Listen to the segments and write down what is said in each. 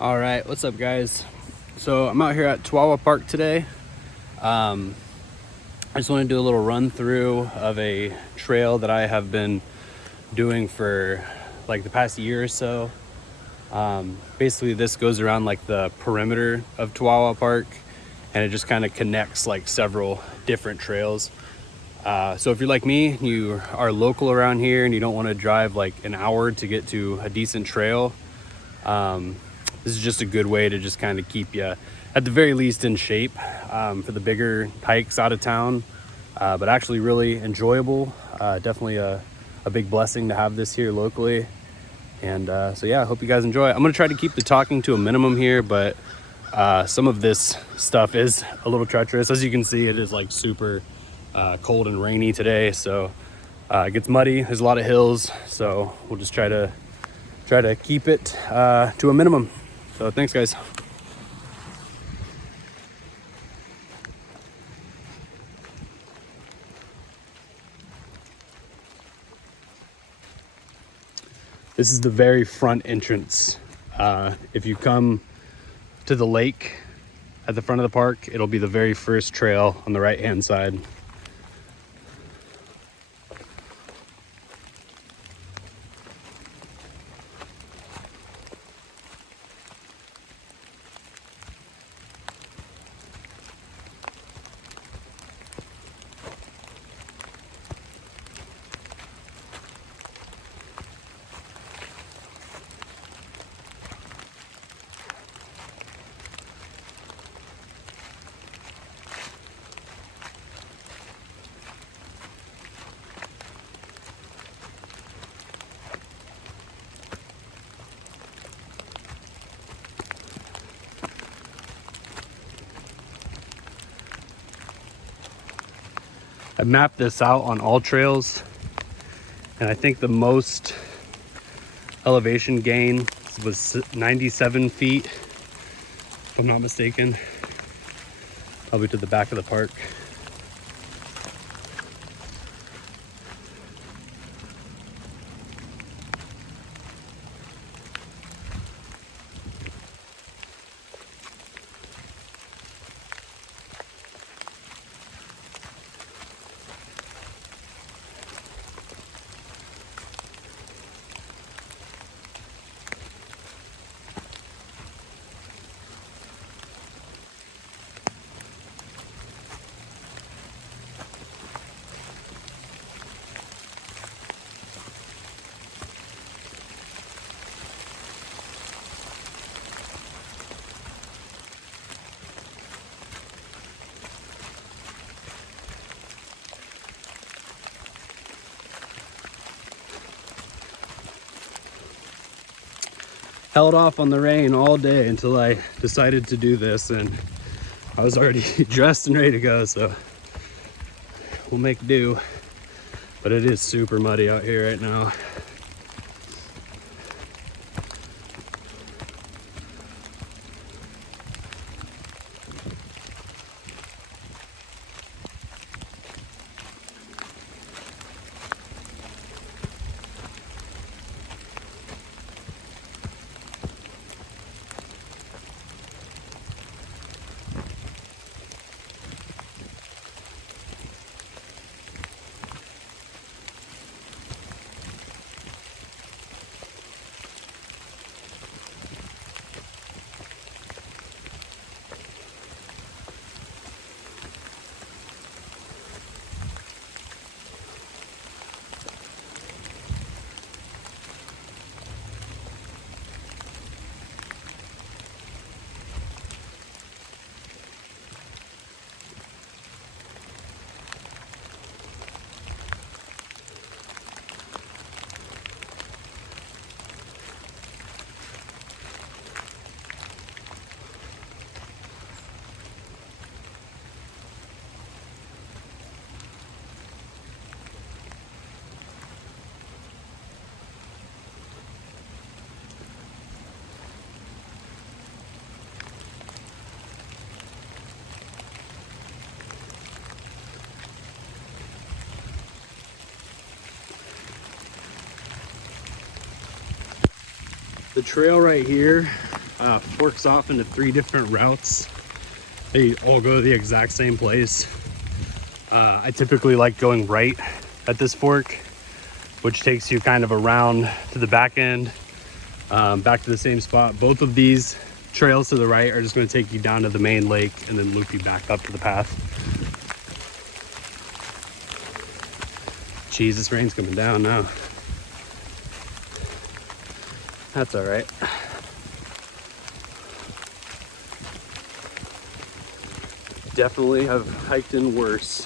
All right, what's up, guys? So I'm out here at Tawawa Park today. I just want to do a little run through of a trail that I have been doing for like the past year or so. Basically, this goes around like the perimeter of Tawawa Park, and it just kind of connects like several different trails. So if you're like me, you are local around here and you don't want to drive like an hour to get to a decent trail, this is just a good way to just kind of keep you at the very least in shape for the bigger hikes out of town, but actually really enjoyable. Definitely a big blessing to have this here locally. And so yeah, I hope you guys enjoy it. I'm gonna try to keep the talking to a minimum here, but some of this stuff is a little treacherous. As you can see, it is like super cold and rainy today, so it gets muddy. There's a lot of hills, so we'll just try to keep it to a minimum. So thanks, guys. This is the very front entrance. If you come to the lake at the front of the park, it'll be the very first trail on the right hand side. I mapped this out on all trails, and I think the most elevation gain was 97 feet, if I'm not mistaken, probably to the back of the park. Held off on the rain all day until I decided to do this, and I was already dressed and ready to go, so we'll make do. But it is super muddy out here right now. The trail right here forks off into 3 different routes. They all go to the exact same place. I typically like going right at this fork, which takes you kind of around to the back end, back to the same spot. Both of these trails to the right are just going to take you down to the main lake and then loop you back up to the path. Geez, this rain's coming down now. That's all right. Definitely have hiked in worse.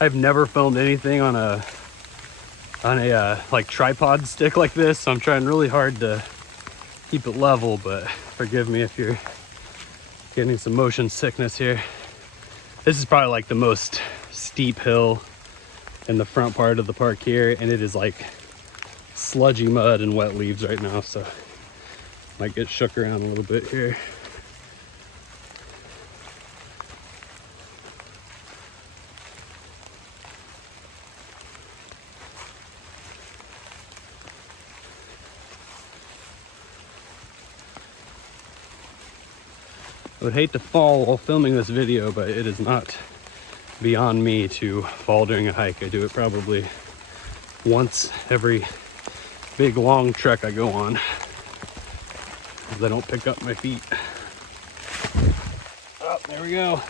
I've never filmed anything on a like tripod stick like this, so I'm trying really hard to keep it level, but forgive me if you're getting some motion sickness here. This is probably like the most steep hill in the front part of the park here, and it is like sludgy mud and wet leaves right now, so might get shook around a little bit here. I would hate to fall while filming this video, but it is not beyond me to fall during a hike. I do it probably once every big long trek I go on, because I don't pick up my feet. Oh, there we go.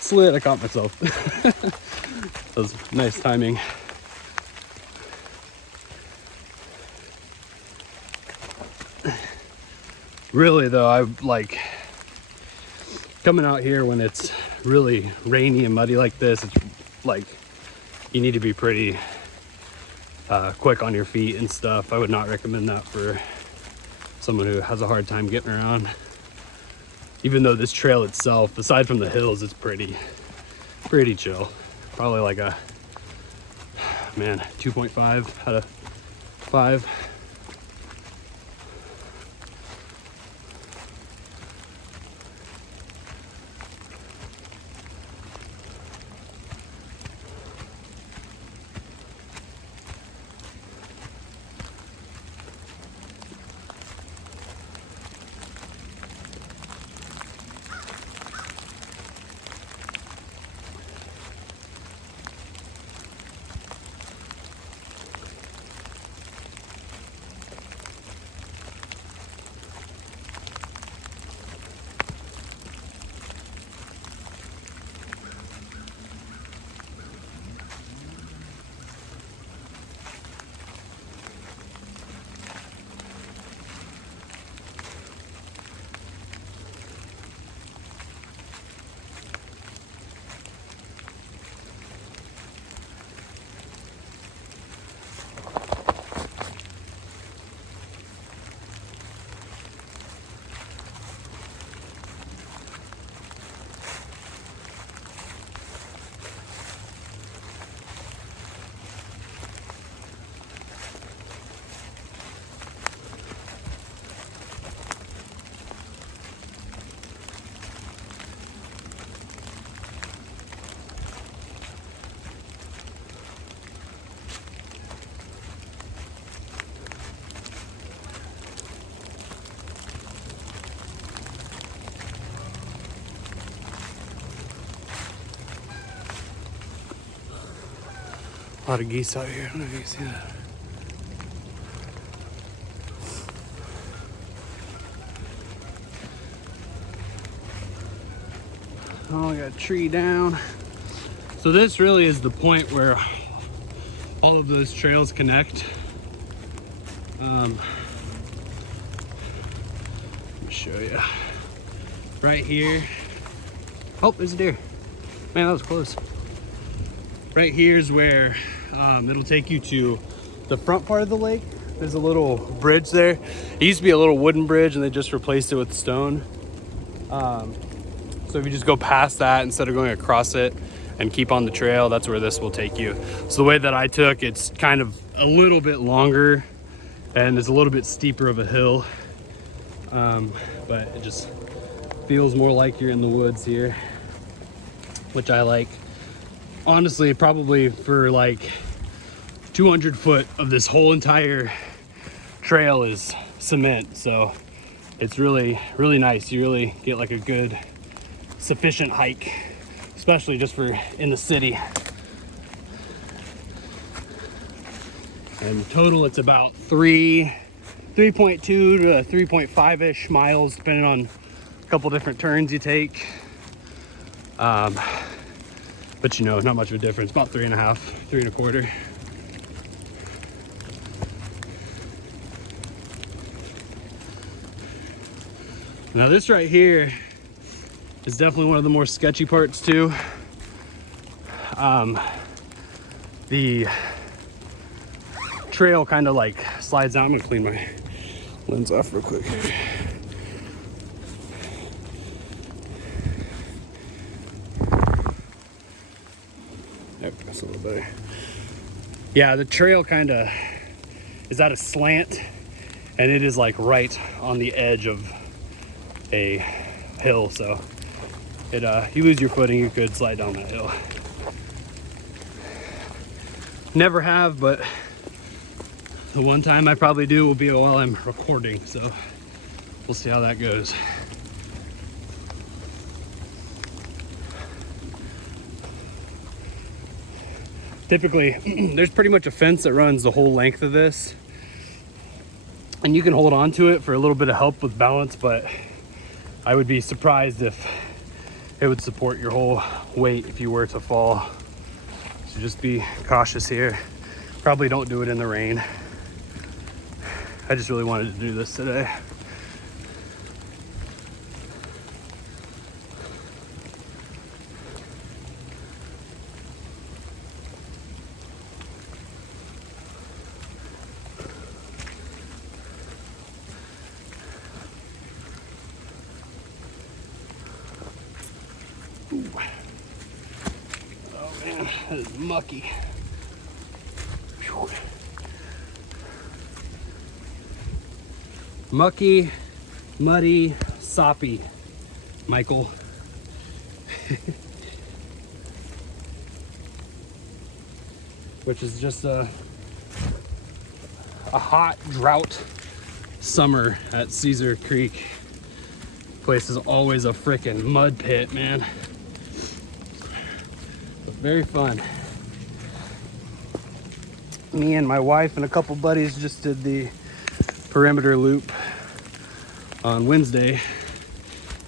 Slid, I caught myself. That was nice timing. Really though, I like coming out here when it's really rainy and muddy like this. It's like you need to be pretty quick on your feet and stuff. I would not recommend that for someone who has a hard time getting around. Even though this trail itself, aside from the hills, it's pretty chill. Probably like a 2.5 out of 5. A lot of geese out here. I don't know if you can see that. Oh, I got a tree down. So this really is the point where all of those trails connect. Let me show you. Right here. Oh, there's a deer. Man, that was close. Right here is where it'll take you to the front part of the lake, there's a little bridge there. It used to be a little wooden bridge and they just replaced it with stone. So if you just go past that instead of going across it and keep on the trail, that's where this will take you. So the way that I took, it's kind of a little bit longer and it's a little bit steeper of a hill. But it just feels more like you're in the woods here, which I like. Honestly, probably for like 200 foot of this whole entire trail is cement, so it's really nice. You really get like a good sufficient hike, especially just for in the city. And total it's about 3.2 to 3.5-ish miles, depending on a couple different turns you take. But you know, not much of a difference, about 3.5, 3.25. Now this right here is definitely one of the more sketchy parts too. The trail kind of like slides out. I'm gonna clean my lens off real quick. Yep, that's a little better. Yeah, the trail kind of is at a slant and it is like right on the edge of a hill, so it you lose your footing, you could slide down that hill. Never have, but the one time I probably do will be while I'm recording, so we'll see how that goes. Typically, there's pretty much a fence that runs the whole length of this, and you can hold on to it for a little bit of help with balance, but I would be surprised if it would support your whole weight if you were to fall. So just be cautious here. Probably don't do it in the rain. I just really wanted to do this today. Ooh. Oh man, that is mucky. Whew. Mucky, muddy, soppy, Michael. Which is just a hot drought summer at Caesar Creek. Place is always a freaking mud pit, man. But very fun. Me and my wife and a couple buddies just did the perimeter loop on Wednesday,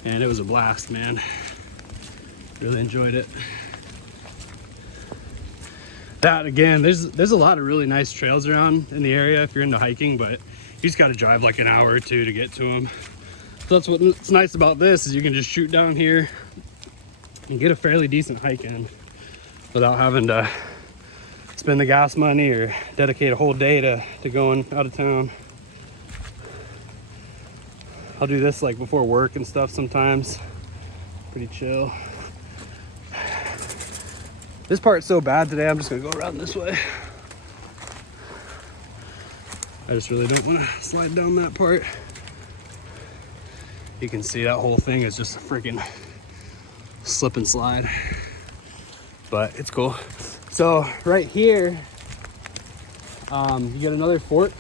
and it was a blast, man. Really enjoyed it. That again, there's a lot of really nice trails around in the area if you're into hiking, but you just got to drive like an hour or two to get to them. So that's what's nice about this, is you can just shoot down here and get a fairly decent hike in without having to spend the gas money or dedicate a whole day to going out of town. I'll do this like before work and stuff sometimes. Pretty chill. This part's so bad today, I'm just gonna go around this way. I just really don't want to slide down that part. You can see that whole thing is just a freaking slip and slide, but it's cool. So right here, you get another fork.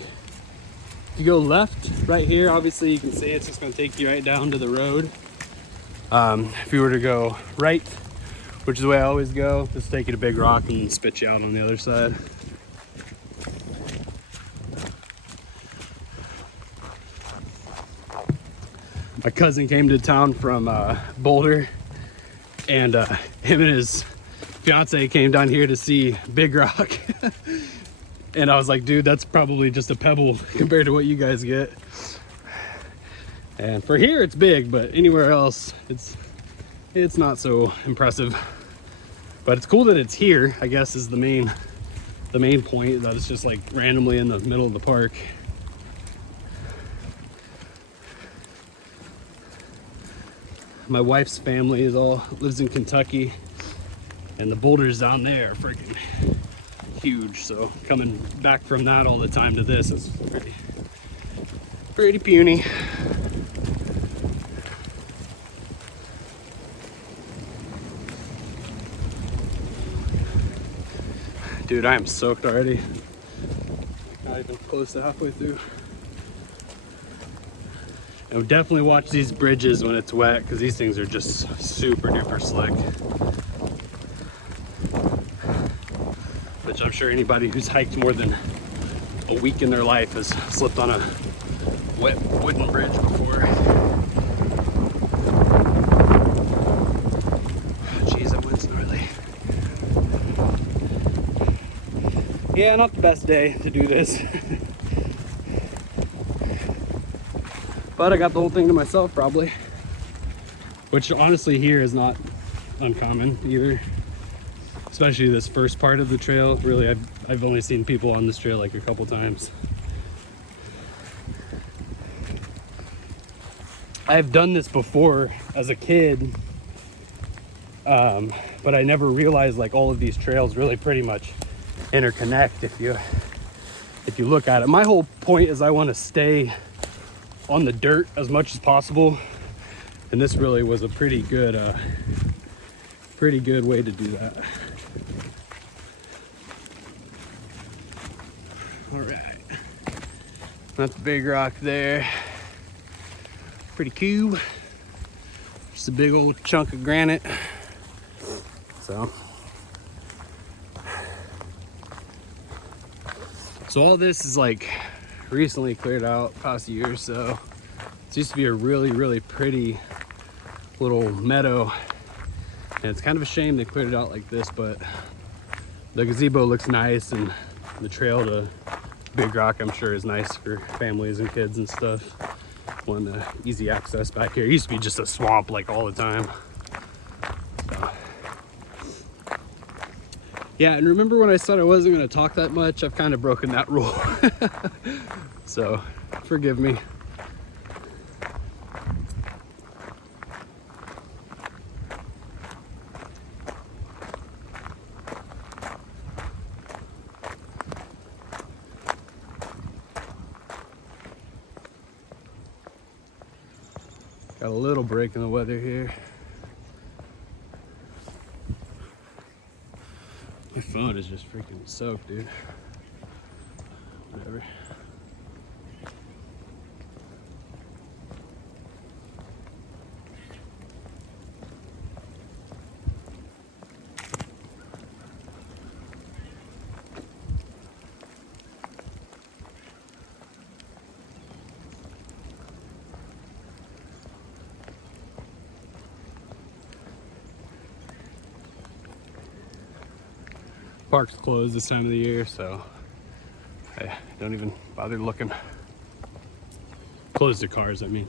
If you go left right here, obviously you can see it's just gonna take you right down to the road. If you were to go right, which is the way I always go, just take you to Big Rock and spit you out on the other side. My cousin came to town from Boulder, and him and his fiance came down here to see Big Rock. And I was like, dude, that's probably just a pebble compared to what you guys get. And for here it's big, but anywhere else it's not so impressive. But it's cool that it's here, I guess, is the main the main point that it's just like randomly in the middle of the park. My wife's family lives in Kentucky, and the boulders down there are freaking huge. So coming back from that all the time to this is pretty puny. Dude, I am soaked already. Not even close to halfway through. And definitely watch these bridges when it's wet, because these things are just super duper slick. Which I'm sure anybody who's hiked more than a week in their life has slipped on a wet wooden bridge before. Jeez, that wind's gnarly. Yeah, not the best day to do this. But I got the whole thing to myself probably. Which honestly here is not uncommon either. Especially this first part of the trail. Really, I've only seen people on this trail like a couple times. I've done this before as a kid. But I never realized like all of these trails really pretty much interconnect if you look at it. My whole point is I want to stay on the dirt as much as possible, and this really was a pretty good way to do that. All right, that's the big rock there. Pretty cool. Just a big old chunk of granite. So all this is like recently cleared out past year or so. It used to be a really pretty little meadow, and it's kind of a shame they cleared it out like this, but the gazebo looks nice, and the trail to Big Rock I'm sure is nice for families and kids and stuff. One easy access back here. It used to be just a swamp like all the time. So. Yeah, and remember when I said I wasn't going to talk that much? I've kind of broken that rule. So, forgive me. Got a little break in the weather here. My phone is just freaking soaked, dude. Whatever. Park's closed this time of the year, so I don't even bother looking. Closed to cars, I mean.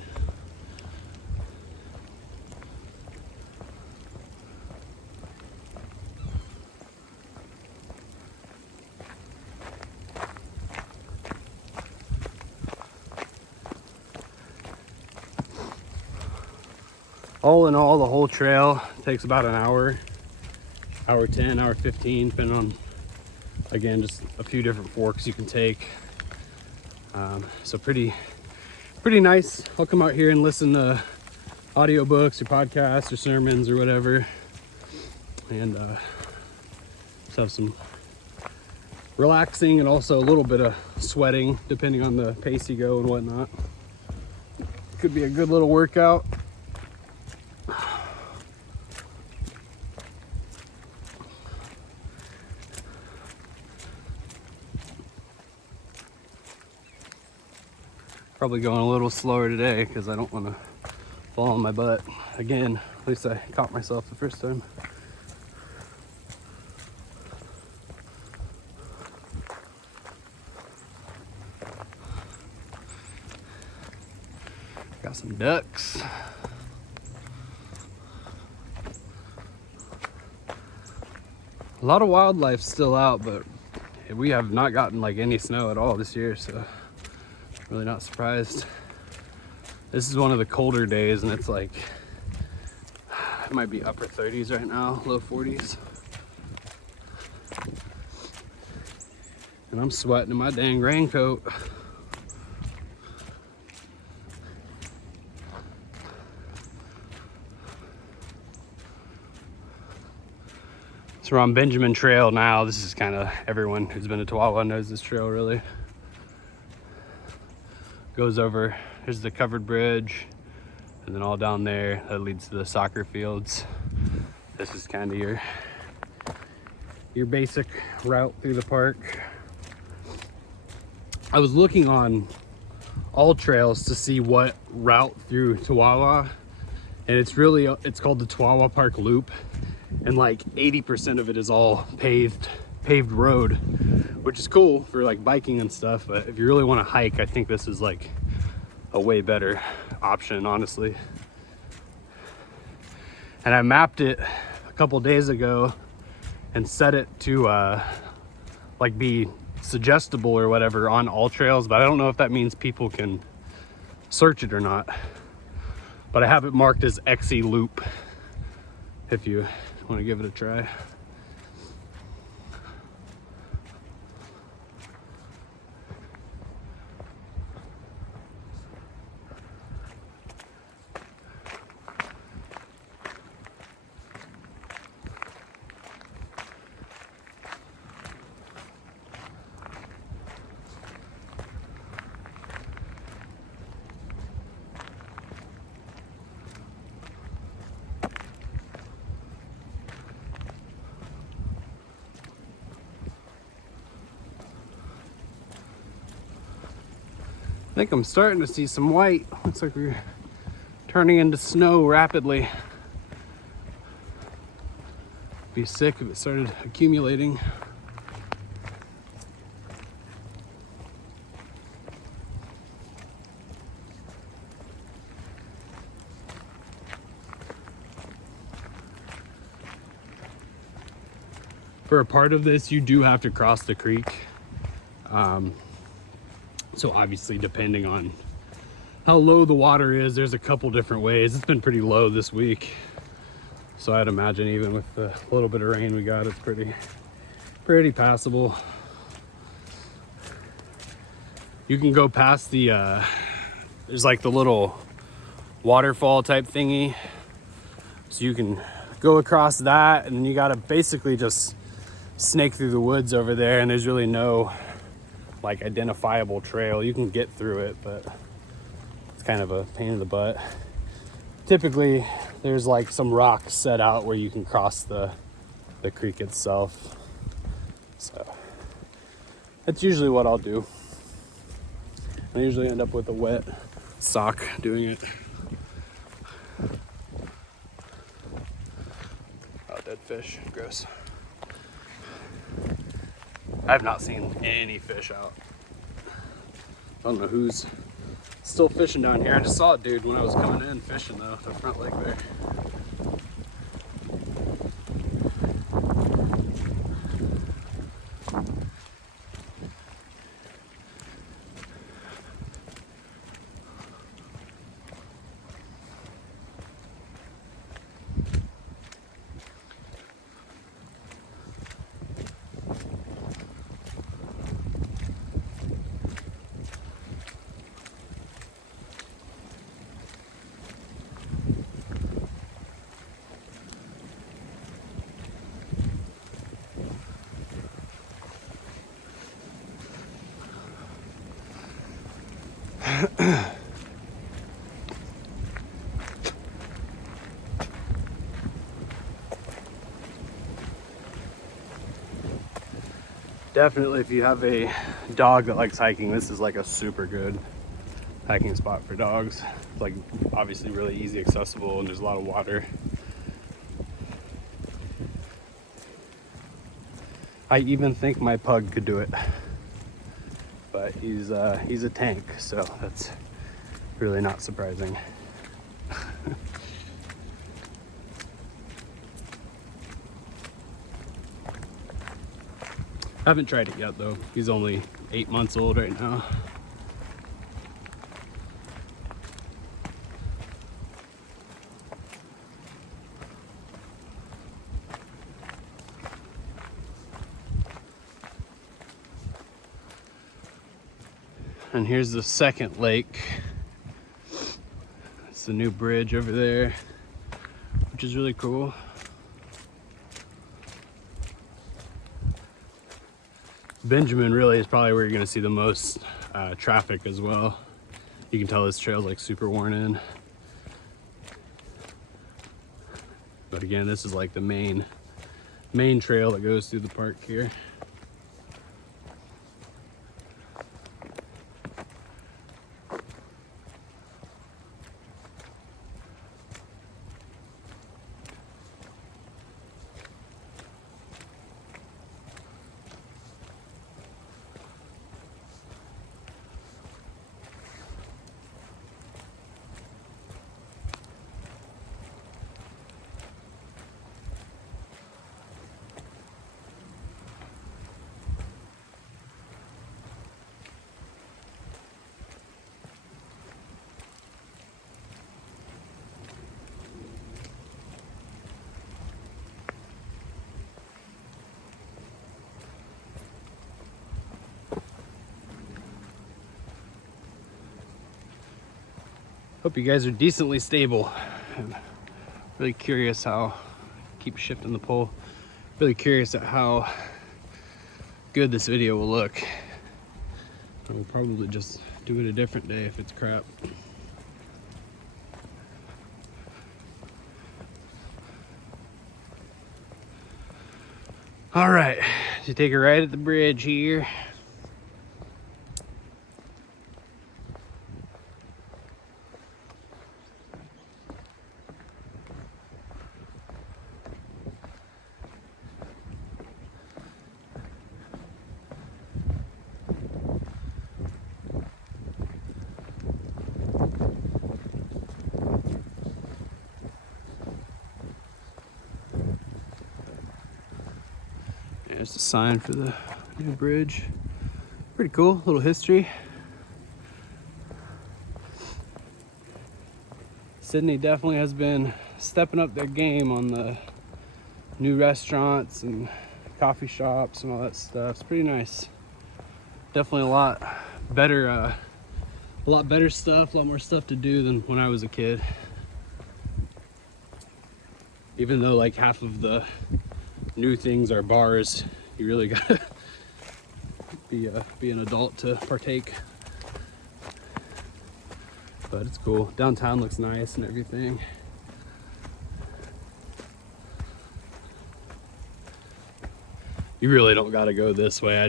All in all, the whole trail takes about an hour. Hour 10, hour 15, depending on, again, just a few different forks you can take. So pretty nice. I'll come out here and listen to audiobooks or podcasts or sermons or whatever, and just have some relaxing and also a little bit of sweating depending on the pace you go and whatnot. Could be a good little workout. Probably going a little slower today because I don't want to fall on my butt again. At least I caught myself the first time. Got some ducks. A lot of wildlife still out, but we have not gotten like any snow at all this year, so really not surprised. This is one of the colder days, and it's like, it might be upper 30s right now, low 40s. And I'm sweating in my dang raincoat. So we're on Benjamin Trail now. This is kind of, everyone who's been to Tawawa knows this trail really. Goes over, here's the covered bridge, and then all down there, that leads to the soccer fields. This is kind of your basic route through the park. I was looking on all trails to see what route through Tawawa, and it's called the Tawawa Park Loop, and like 80% of it is all paved road, which is cool for like biking and stuff, but if you really want to hike, I think this is like a way better option, honestly. And I mapped it a couple days ago and set it to like be suggestible or whatever on all trails, but I don't know if that means people can search it or not. But I have it marked as Exie Loop if you want to give it a try. I think I'm starting to see some white. Looks like we're turning into snow rapidly. Be sick if it started accumulating. For a part of this, you do have to cross the creek. So obviously, depending on how low the water is, there's a couple different ways. It's been pretty low this week, so I'd imagine even with the little bit of rain we got, it's pretty passable. You can go past the there's like the little waterfall type thingy, so you can go across that, and you gotta basically just snake through the woods over there, and there's really no like identifiable trail. You can get through it, but it's kind of a pain in the butt. Typically there's like some rocks set out where you can cross the creek itself, so that's usually what I'll do. I usually end up with a wet sock doing it. Oh, dead fish, gross. I have not seen any fish out. I don't know who's still fishing down here. I just saw a dude when I was coming in fishing though, the front leg there. Definitely, if you have a dog that likes hiking, this is like a super good hiking spot for dogs. It's like obviously really easy accessible, and there's a lot of water. I even think my pug could do it, but he's a tank, so that's really not surprising. I haven't tried it yet though. He's only 8 months old right now. And here's the second lake. It's the new bridge over there, which is really cool. Benjamin really is probably where you're gonna see the most traffic as well. You can tell this trail's like super worn in. But again, this is like the main trail that goes through the park here. Hope you guys are decently stable. I'm really curious how, keep shifting the pole, really curious at how good this video will look. I'll probably just do it a different day if it's crap. All right, so take a ride at the bridge here. There's a sign for the new bridge. Pretty cool, little history. Sidney definitely has been stepping up their game on the new restaurants and coffee shops and all that stuff. It's pretty nice. Definitely a lot better stuff, a lot more stuff to do than when I was a kid. Even though like half of the new things are bars, you really gotta be an adult to partake. But it's cool. Downtown looks nice and everything. You really don't gotta go this way.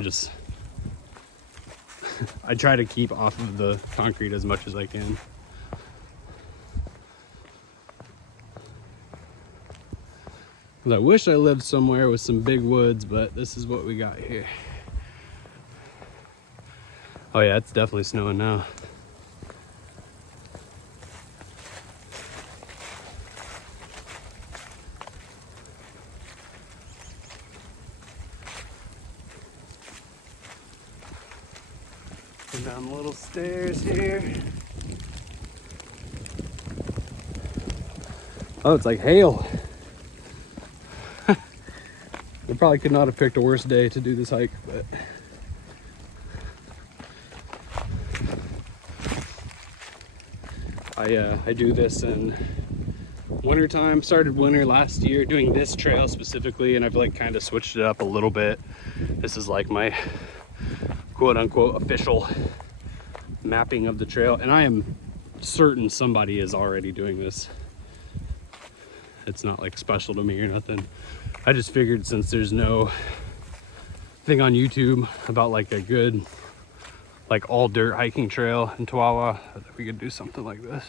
I try to keep off of the concrete as much as I can. I wish I lived somewhere with some big woods, but this is what we got here. Oh yeah, it's definitely snowing now. Go down the little stairs here. Oh, it's like hail. I probably could not have picked a worse day to do this hike, but I do this in winter time. Started winter last year doing this trail specifically, and I've like kind of switched it up a little bit. This is like my quote unquote official mapping of the trail, and I am certain somebody is already doing this. It's not like special to me or nothing. I just figured since there's no thing on YouTube about like a good like all dirt hiking trail in Tawawa, that we could do something like this.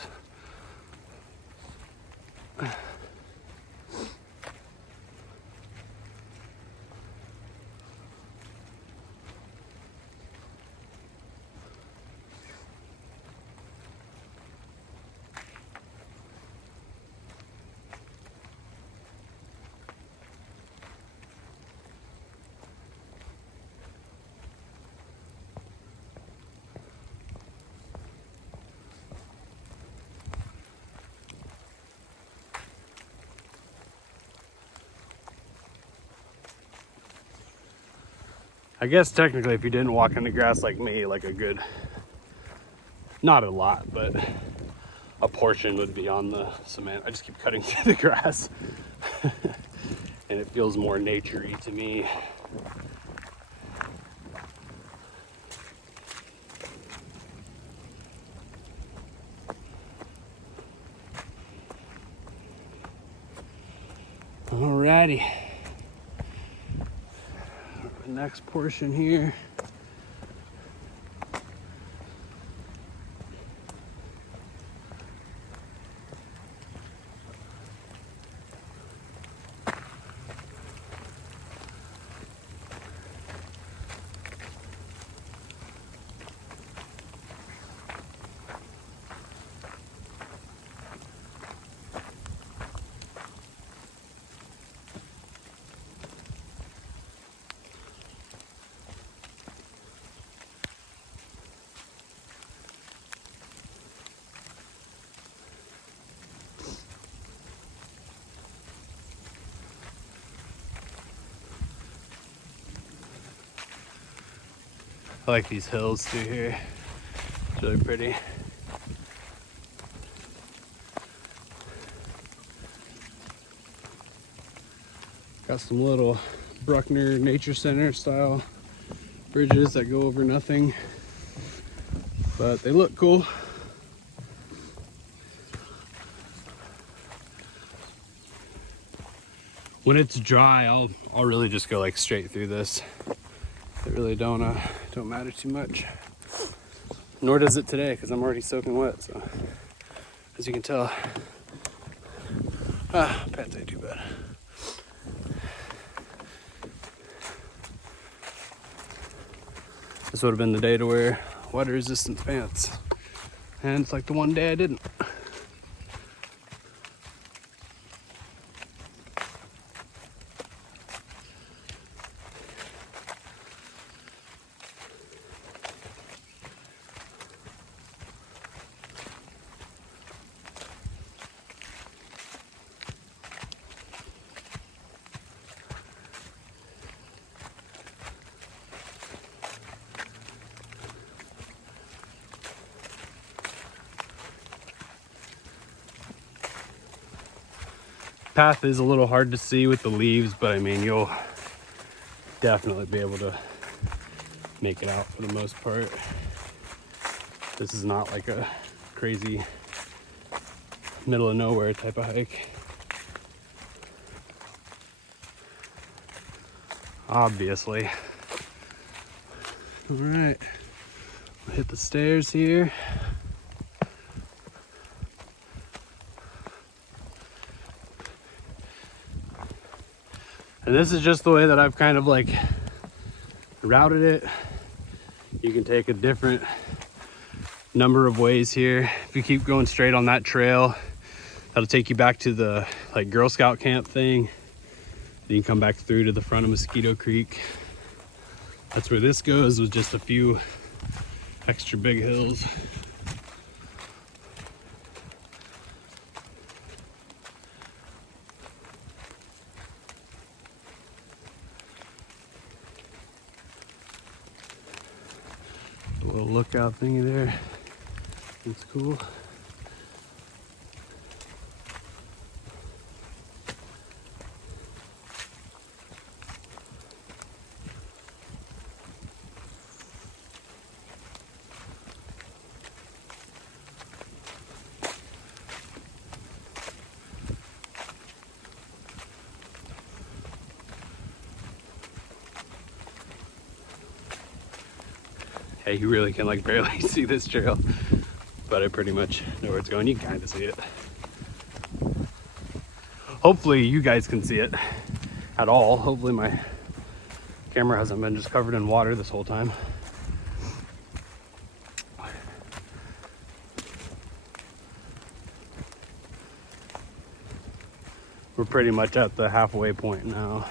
I guess technically if you didn't walk in the grass like me, like a good, not a lot, but a portion would be on the cement. I just keep cutting through the grass and it feels more nature-y to me. Alrighty. The next portion here. I like these hills through here. It's really pretty. Got some little Bruckner Nature Center style bridges that go over nothing, but they look cool. When it's dry, I'll really just go like straight through this. They really don't matter too much. Nor does it today, because I'm already soaking wet. So, as you can tell, pants ain't too bad. This would have been the day to wear water resistant pants, and it's like the one day I didn't. Path is a little hard to see with the leaves, but I mean, you'll definitely be able to make it out for the most part. This is not like a crazy middle of nowhere type of hike. Obviously. All right, we'll hit the stairs here. And this is just the way that I've kind of like routed it. You can take a different number of ways here. If you keep going straight on that trail, that'll take you back to the like Girl Scout camp thing. Then you come back through to the front of Mosquito Creek. That's where this goes, with just a few extra big hills. A little lookout thingy there. It's cool. Yeah, you really can like barely see this trail, but I pretty much know where it's going. You can kind of see it. Hopefully you guys can see it at all. Hopefully my camera hasn't been just covered in water this whole time. We're pretty much at the halfway point now.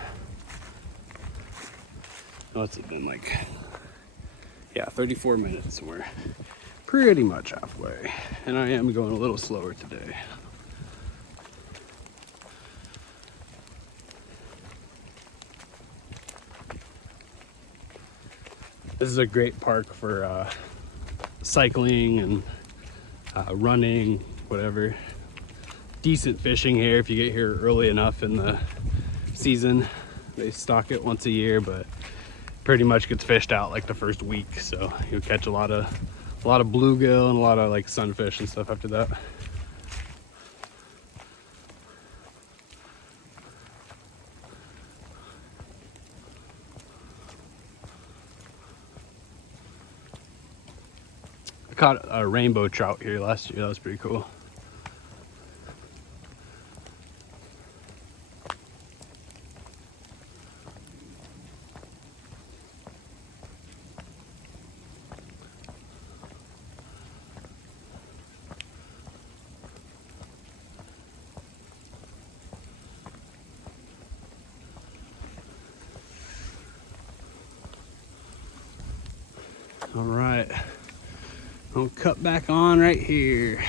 Oh, it's been like, yeah, 34 minutes, and we're pretty much halfway. And I am going a little slower today. This is a great park for cycling and running, whatever. Decent fishing here if you get here early enough in the season. They stock it once a year, but pretty much gets fished out like the first week, so you'll catch a lot of bluegill and a lot of like sunfish and stuff after that. I caught a rainbow trout here last year. That was pretty cool. All right, I'll cut back on right here.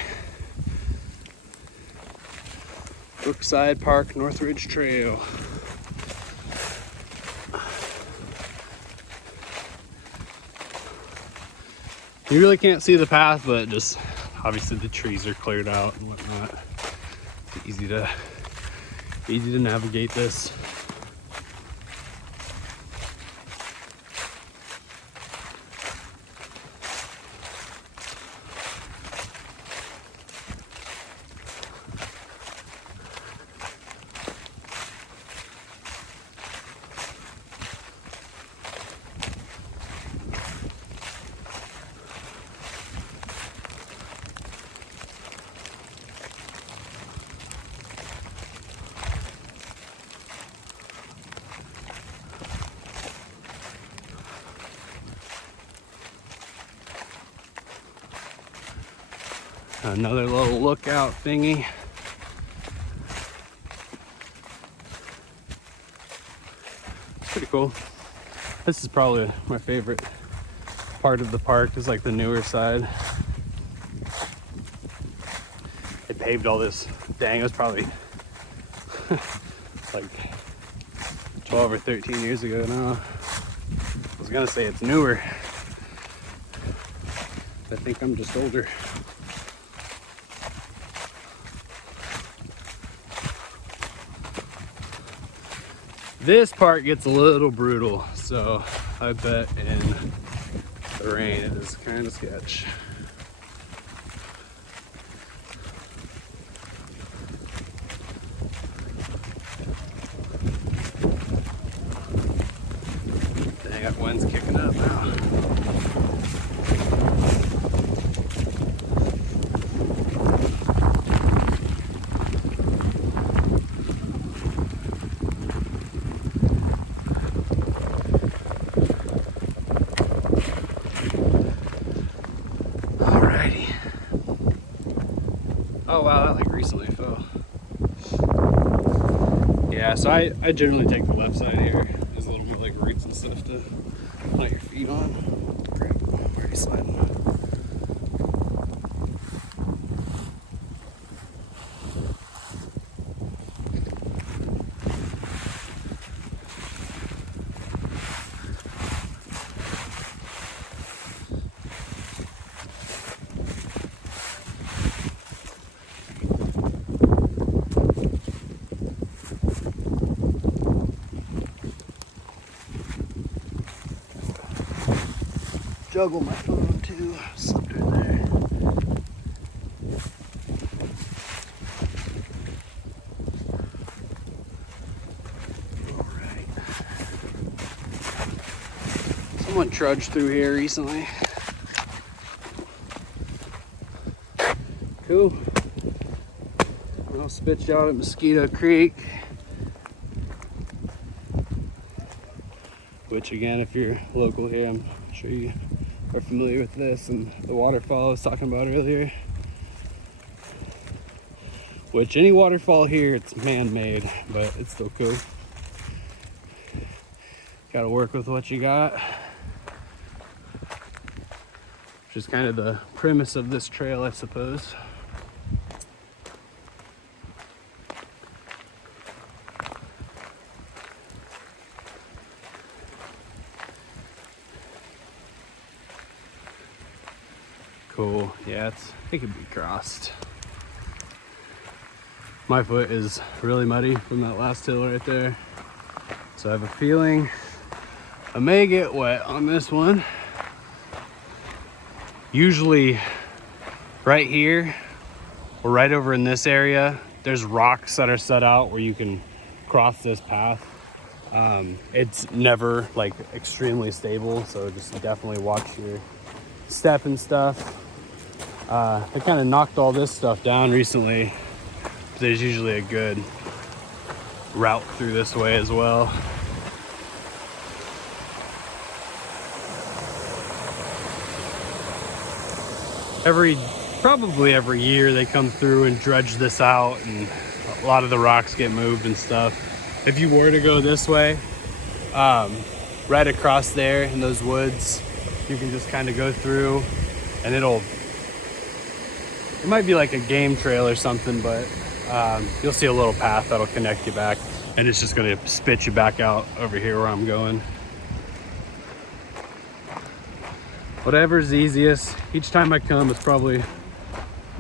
Brookside Park, Northridge Trail. You really can't see the path, but just obviously the trees are cleared out and whatnot. Easy to navigate this. Another little lookout thingy. It's pretty cool. This is probably my favorite part of the park, is like the newer side. They paved all this, dang, it was probably like 12 or 13 years ago now. I was gonna say it's newer. I think I'm just older. This part gets a little brutal, so I bet in the rain it is kind of sketch. Dang, that wind's kicking up now. Oh wow, that like recently fell. Yeah, so I generally take the left side here. There's a little bit like roots and stuff to plant your feet on. Great, I'm already sliding. Juggle my phone too. Slipped it in there. Alright. Someone trudged through here recently. Cool. I'll spit you out at Mosquito Creek. Which again, if you're local here, I'm sure you are familiar with this, and the waterfall I was talking about earlier. Which any waterfall here, it's man-made, but it's still cool. Gotta work with what you got. Which is kind of the premise of this trail, I suppose. Cool. Yeah, it can be crossed. My foot is really muddy from that last hill right there, so I have a feeling I may get wet on this one. Usually right here or right over in this area, there's rocks that are set out where you can cross this path. It's never like extremely stable, so just definitely watch your step and stuff. They kind of knocked all this stuff down recently. There's usually a good route through this way as well. Probably every year they come through and dredge this out, and a lot of the rocks get moved and stuff. If you were to go this way, right across there in those woods, you can just kind of go through, and it might be like a game trail or something, but you'll see a little path that'll connect you back, and it's just gonna spit you back out over here where I'm going. Whatever's easiest. Each time I come, it's probably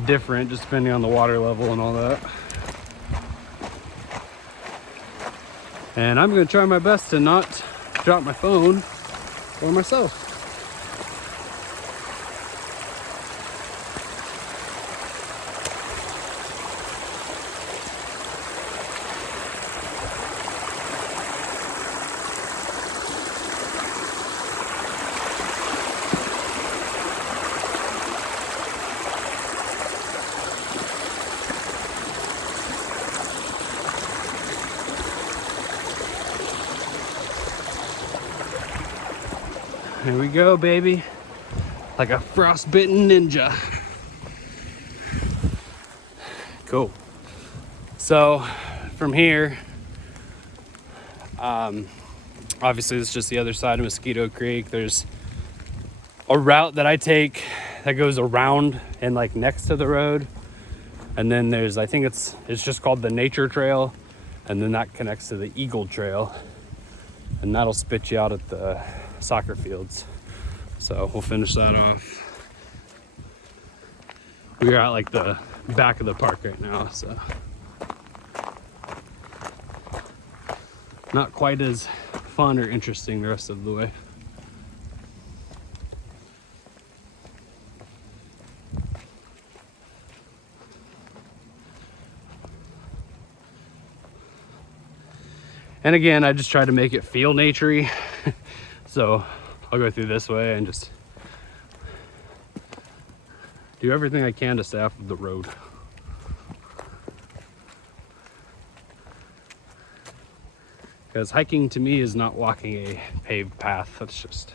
different, just depending on the water level and all that. And I'm gonna try my best to not drop my phone or myself. Here we go, baby. Like a frostbitten ninja. Cool. So from here, obviously it's just the other side of Mosquito Creek. There's a route that I take that goes around and like next to the road. And then there's, I think it's just called the Nature Trail. And then that connects to the Eagle Trail. And that'll spit you out at the soccer fields. So we'll finish that off. We are at like the back of the park right now, so not quite as fun or interesting the rest of the way. And again, I just try to make it feel naturey. So I'll go through this way and just do everything I can to stay off of the road. Because hiking to me is not walking a paved path, that's just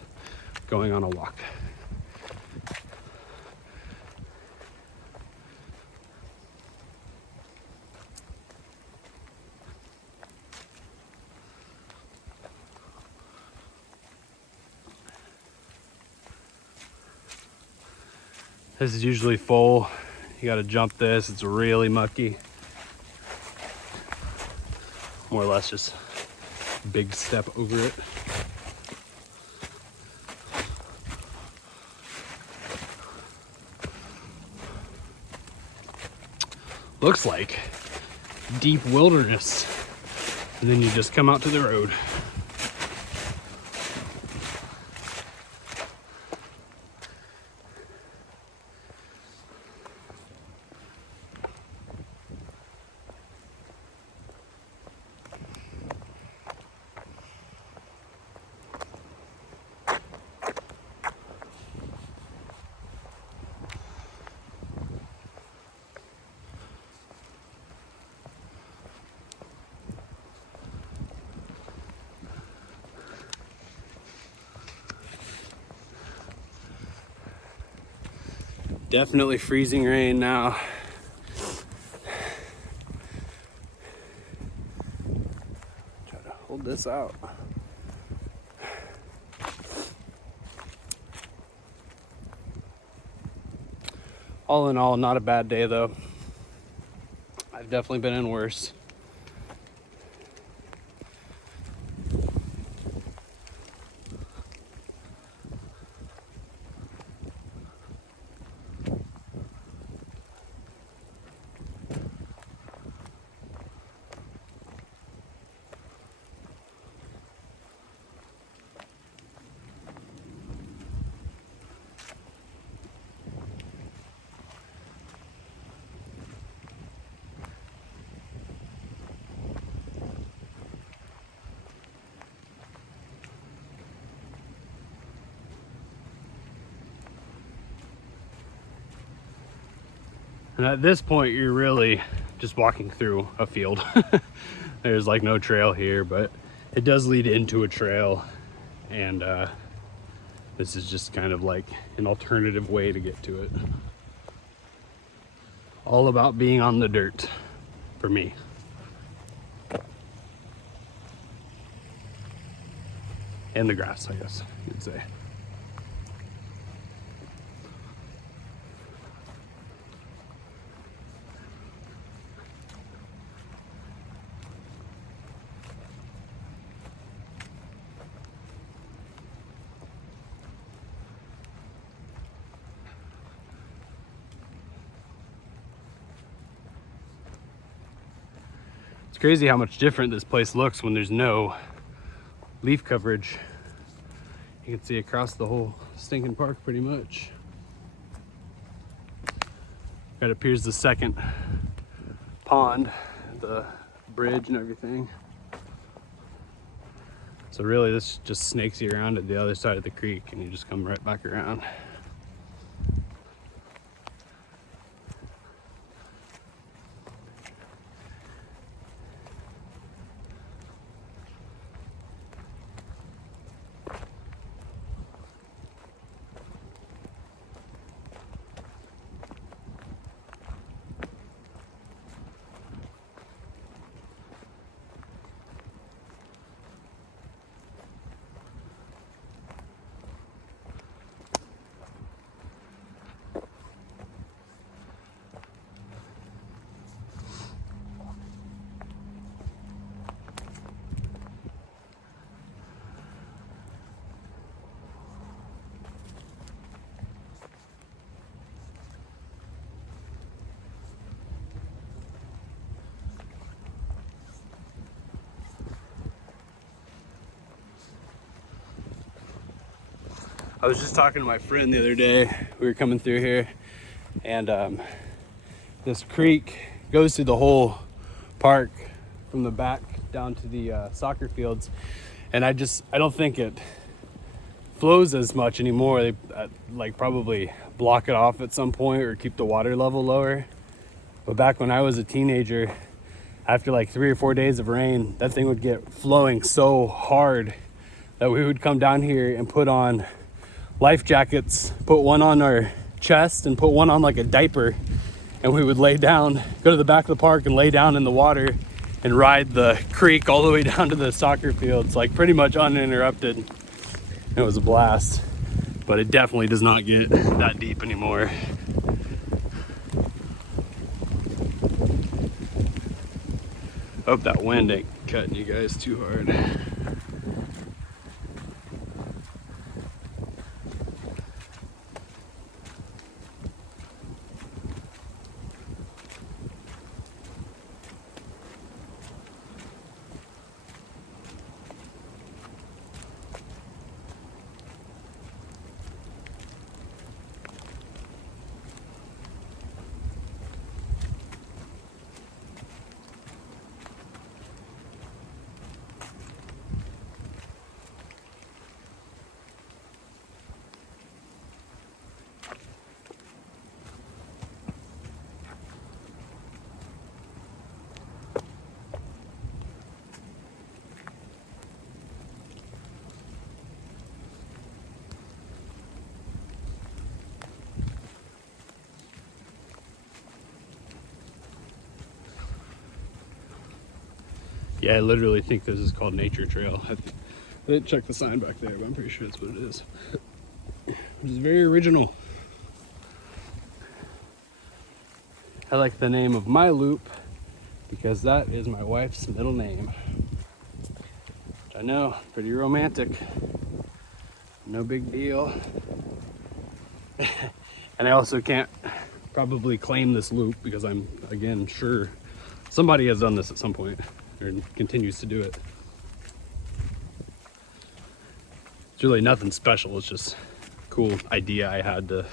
going on a walk. This is usually full. You gotta jump this, it's really mucky. More or less just big step over it. Looks like deep wilderness. And then you just come out to the road. Definitely freezing rain now. Try to hold this out. All in all, not a bad day though. I've definitely been in worse. And at this point, you're really just walking through a field. There's like no trail here, but it does lead into a trail. And this is just kind of like an alternative way to get to it. All about being on the dirt for me. And the grass, I guess you'd say. It's crazy how much different this place looks when there's no leaf coverage. You can see across the whole stinking park pretty much. That appears the second pond, the bridge and everything. So really this just snakes you around at the other side of the creek and you just come right back around. I was just talking to my friend the other day. We were coming through here, and this creek goes through the whole park from the back down to the soccer fields, and I don't think it flows as much anymore. They like probably block it off at some point or keep the water level lower. But back when I was a teenager, after like 3 or 4 days of rain, that thing would get flowing so hard that we would come down here and put on life jackets, put one on our chest and put one on like a diaper, and we would lay down, go to the back of the park and lay down in the water and ride the creek all the way down to the soccer fields, like pretty much uninterrupted. It was a blast, but it definitely does not get that deep anymore. Hope that wind ain't cutting you guys too hard. Yeah, I literally think this is called Nature Trail. I didn't check the sign back there, but I'm pretty sure that's what it is. Which is very original. I like the name of my loop because that is my wife's middle name. Which I know, pretty romantic. No big deal. And I also can't probably claim this loop because I'm, again, sure somebody has done this at some point or continues to do it. It's really nothing special. It's just a cool idea I had to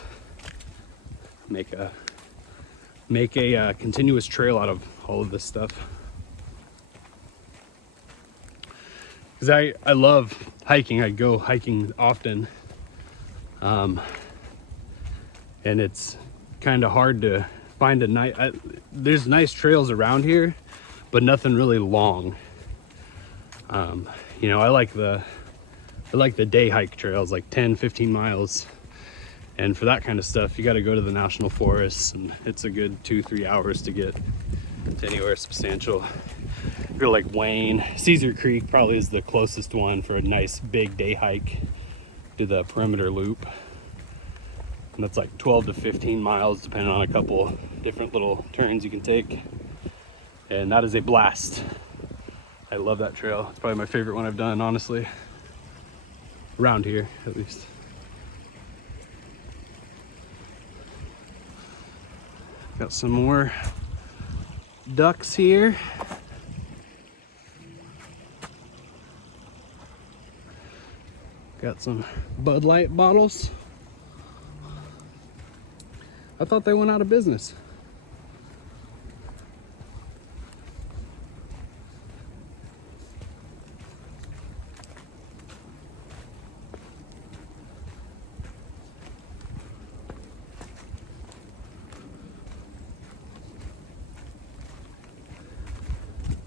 make a continuous trail out of all of this stuff. Because I love hiking. I go hiking often. And it's kind of hard to find a nice, there's nice trails around here, but nothing really long. You know, I like the day hike trails, like 10-15 miles. And for that kind of stuff, you got to go to the national forests, and it's a good 2-3 hours to get to anywhere substantial. You're like Wayne, Caesar Creek probably is the closest one for a nice big day hike to the perimeter loop. And that's like 12 to 15 miles, depending on a couple different little turns you can take. And that is a blast. I love that trail. It's probably my favorite one I've done, honestly. Around here, at least. Got some more ducks here. Got some Bud Light bottles. I thought they went out of business.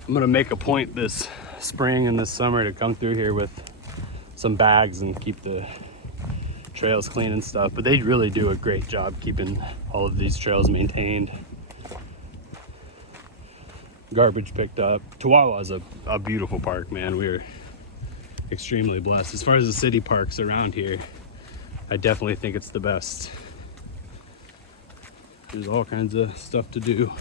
I'm gonna make a point this spring and this summer to come through here with some bags and keep the trails clean and stuff, but they really do a great job keeping all of these trails maintained. Garbage picked up. Tawawa is a beautiful park, man. We're extremely blessed. As far as the city parks around here, I definitely think it's the best. There's all kinds of stuff to do.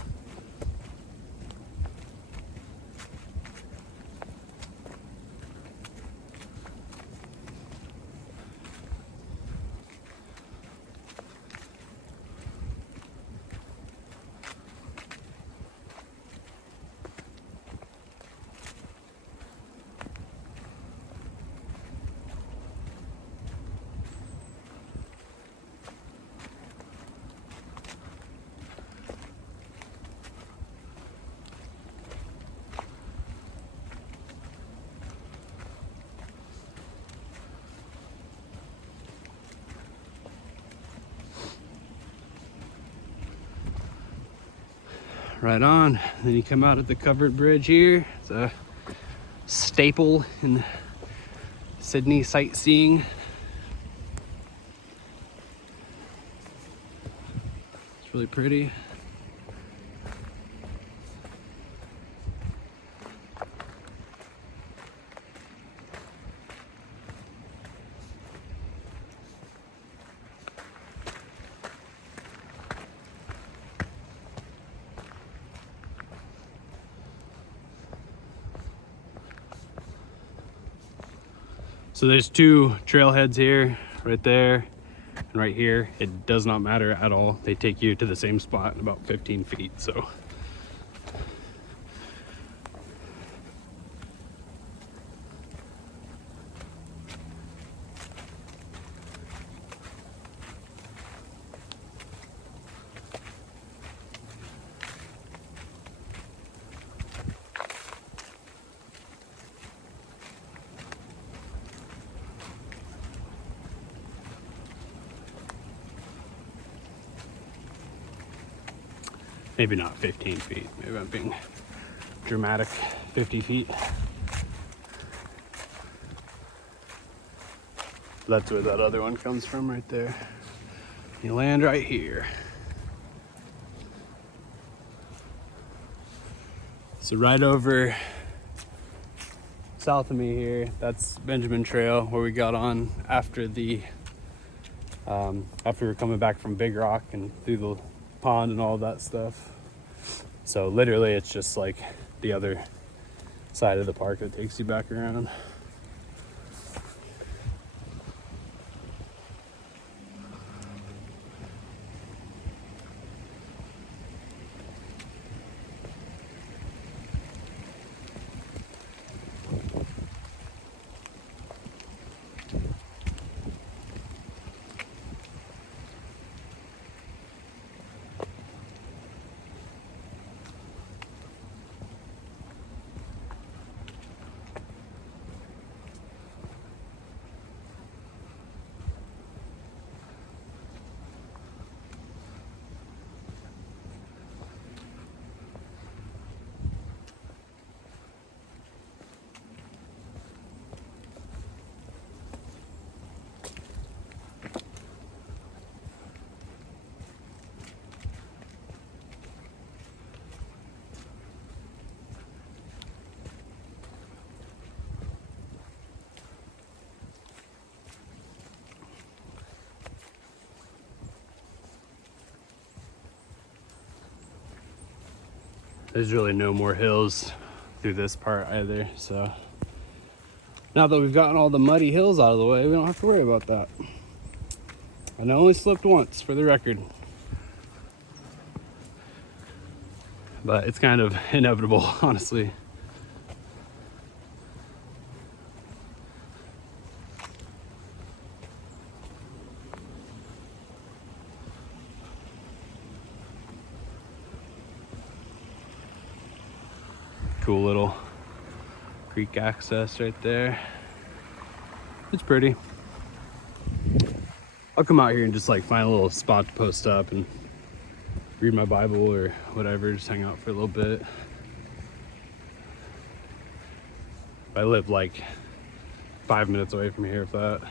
Right on. Then you come out at the covered bridge here. It's a staple in Sydney sightseeing. It's really pretty. So there's two trailheads here, right there and right here. It does not matter at all. They take you to the same spot in about 15 feet, so. Maybe not 15 feet. Maybe I'm being dramatic. 50 feet. That's where that other one comes from, right there. You land right here. So right over south of me here, that's Benjamin Trail, where we got on after the after we were coming back from Big Rock and through the pond and all that stuff. So literally it's just like the other side of the park that takes you back around. there's really no more hills through this part either. So now that we've gotten all the muddy hills out of the way, we don't have to worry about that. And I only slipped once, for the record. But it's kind of inevitable, honestly. Cool little creek access right there. It's pretty. I'll come out here and just like find a little spot to post up and read my Bible or whatever, just hang out for a little bit. I live like 5 minutes away from here, if that.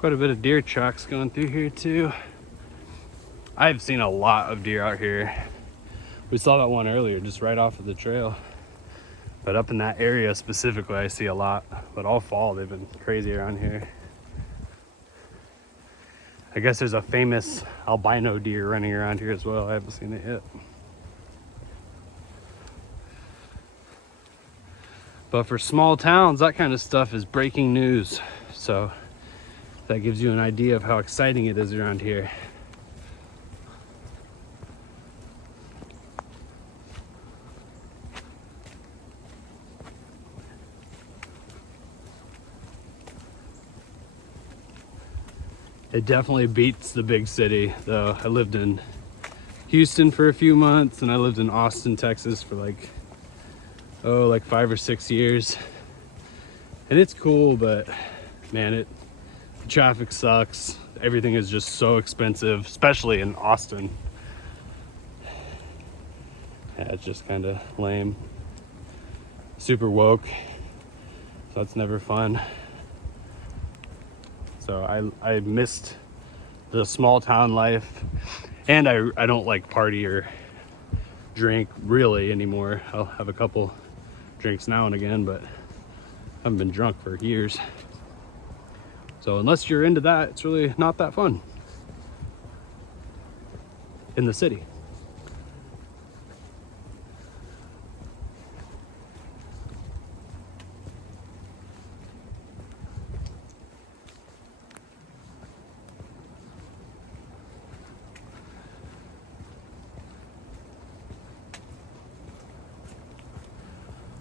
Quite a bit of deer tracks going through here too. I've seen a lot of deer out here. We saw that one earlier, just right off of the trail. But up in that area specifically, I see a lot. But all fall, they've been crazy around here. I guess there's a famous albino deer running around here as well. I haven't seen it yet. But for small towns, that kind of stuff is breaking news. So that gives you an idea of how exciting it is around here. It definitely beats the big city, though. I lived in Houston for a few months, and I lived in Austin, Texas for like 5 or 6 years. And it's cool, but man, the traffic sucks. Everything is just so expensive, especially in Austin. Yeah, it's just kind of lame. Super woke, so that's never fun. So I missed the small town life, and I don't like party or drink really anymore. I'll have a couple drinks now and again, but I haven't been drunk for years. So unless you're into that, it's really not that fun in the city.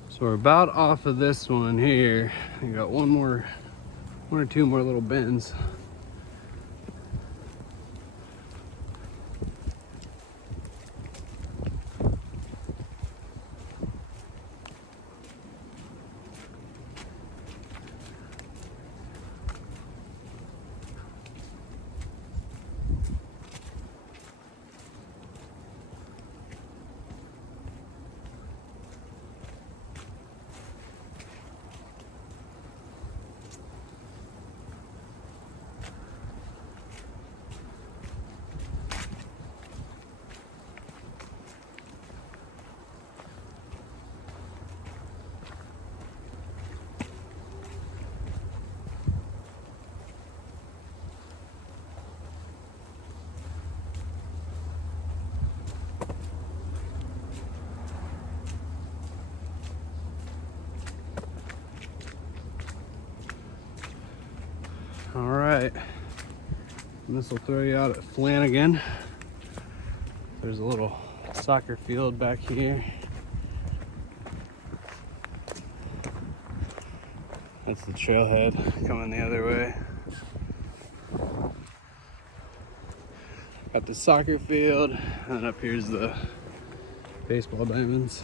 So we're about off of this one here. We got one or two more little bends. All right, and this will throw you out at Flanagan. There's a little soccer field back here. That's the trailhead coming the other way. Got the soccer field, and up here's the baseball diamonds.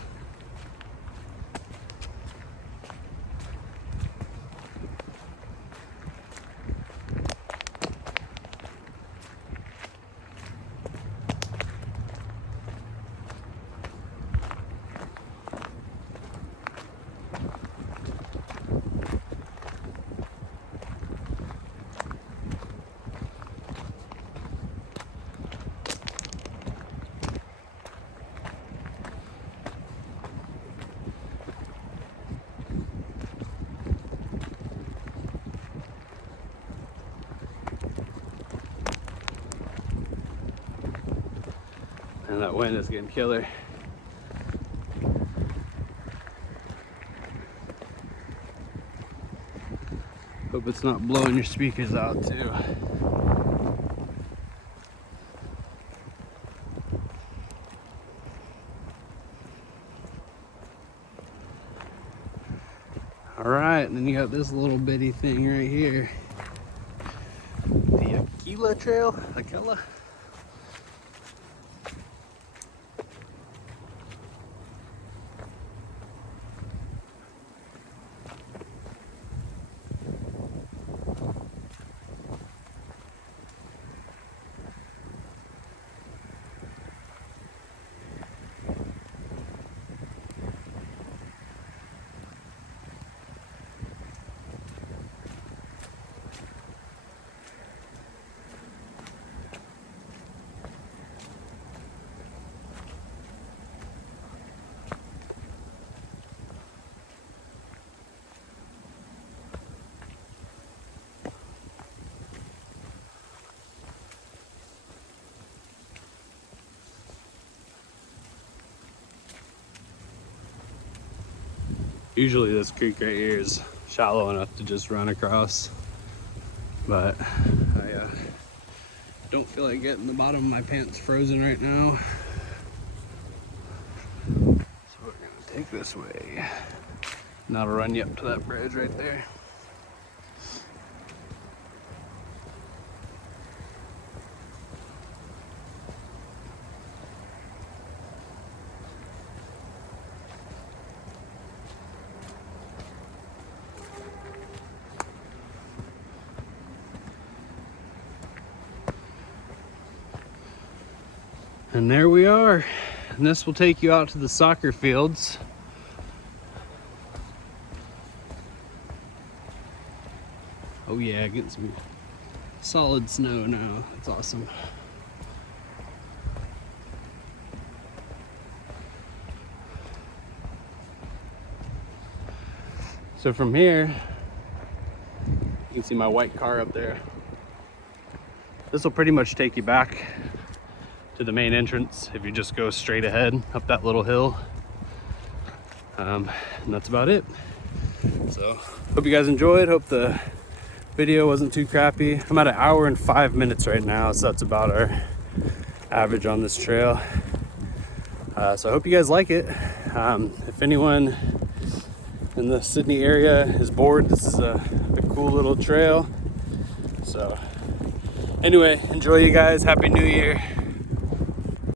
And that wind is getting killer. Hope it's not blowing your speakers out too. All right, and then you got this little bitty thing right here. The Exie Loop Trail, Akela. Usually this creek right here is shallow enough to just run across, but I don't feel like getting the bottom of my pants frozen right now. So we're gonna take this way. And that'll run you up to that bridge right there. And there we are. And this will take you out to the soccer fields. Oh yeah, getting some solid snow now. That's awesome. So from here, you can see my white car up there. This will pretty much take you back to the main entrance if you just go straight ahead up that little hill. And that's about it. So hope you guys enjoyed. Hope the video wasn't too crappy. I'm at 1 hour and 5 minutes right now, so that's about our average on this trail. So I hope you guys like it. If anyone in the Sidney area is bored, this is a cool little trail. So anyway, enjoy, you guys. Happy New Year.